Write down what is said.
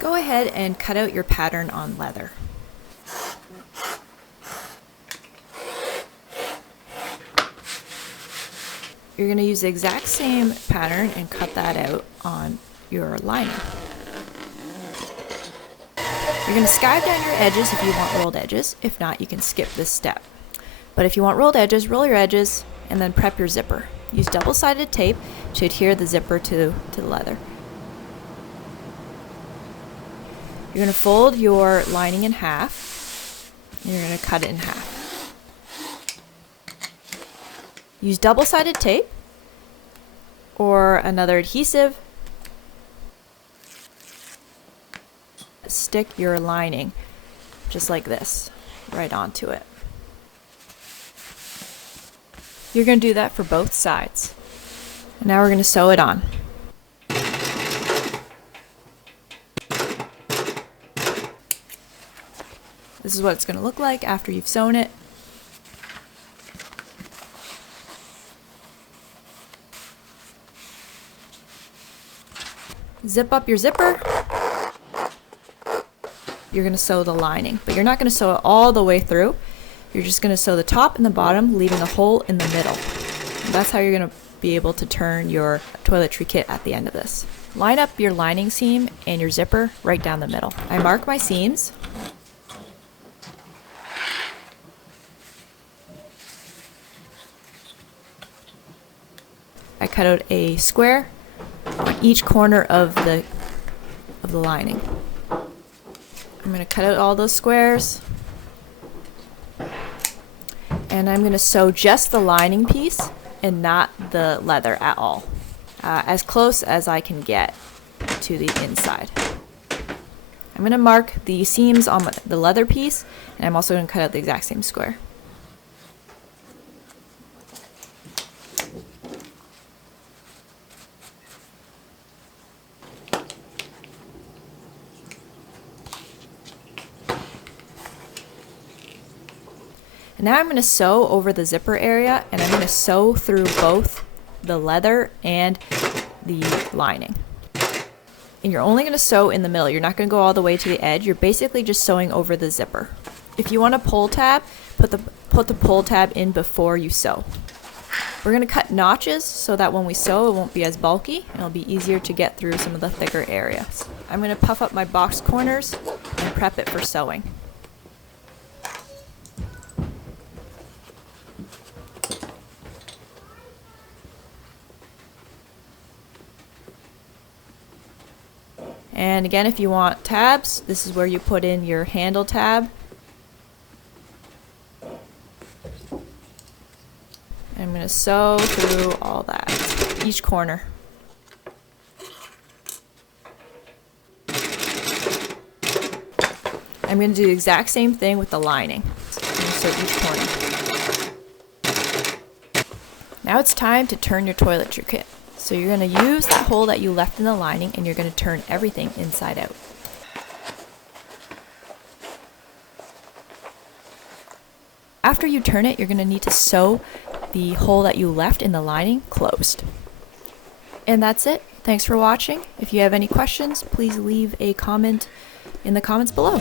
Go ahead and cut out your pattern on leather. You're going to use the exact same pattern and cut that out on your lining. You're going to skive down your edges if you want rolled edges. If not, you can skip this step. But if you want rolled edges, roll your edges and then prep your zipper. Use double-sided tape to adhere the zipper to the leather. You're going to fold your lining in half and you're going to cut it in half. Use double-sided tape or another adhesive. Stick your lining just like this right onto it. You're going to do that for both sides. And now we're going to sew it on. This is what it's going to look like after you've sewn it. Zip up your zipper. You're going to sew the lining, but you're not going to sew it all the way through. You're just going to sew the top and the bottom, leaving a hole in the middle. And that's how you're going to be able to turn your toiletry kit at the end of this. Line up your lining seam and your zipper right down the middle. I mark my seams. I cut out a square on each corner of the lining. I'm going to cut out all those squares. And I'm going to sew just the lining piece and not the leather at all. As close as I can get to the inside. I'm going to mark the seams on the leather piece, and I'm also going to cut out the exact same square. And now I'm going to sew over the zipper area, and I'm going to sew through both the leather and the lining. And you're only going to sew in the middle. You're not going to go all the way to the edge. You're basically just sewing over the zipper. If you want a pull tab, put the pull tab in before you sew. We're going to cut notches so that when we sew it won't be as bulky and it'll be easier to get through some of the thicker areas. I'm going to puff up my box corners and prep it for sewing. And again, if you want tabs, this is where you put in your handle tab. I'm going to sew through all that, each corner. I'm going to do the exact same thing with the lining. I'm going to sew each corner. Now it's time to turn your toiletry kit. So you're going to use that hole that you left in the lining and you're going to turn everything inside out. After you turn it, you're going to need to sew the hole that you left in the lining closed. And that's it. Thanks for watching. If you have any questions, please leave a comment in the comments below.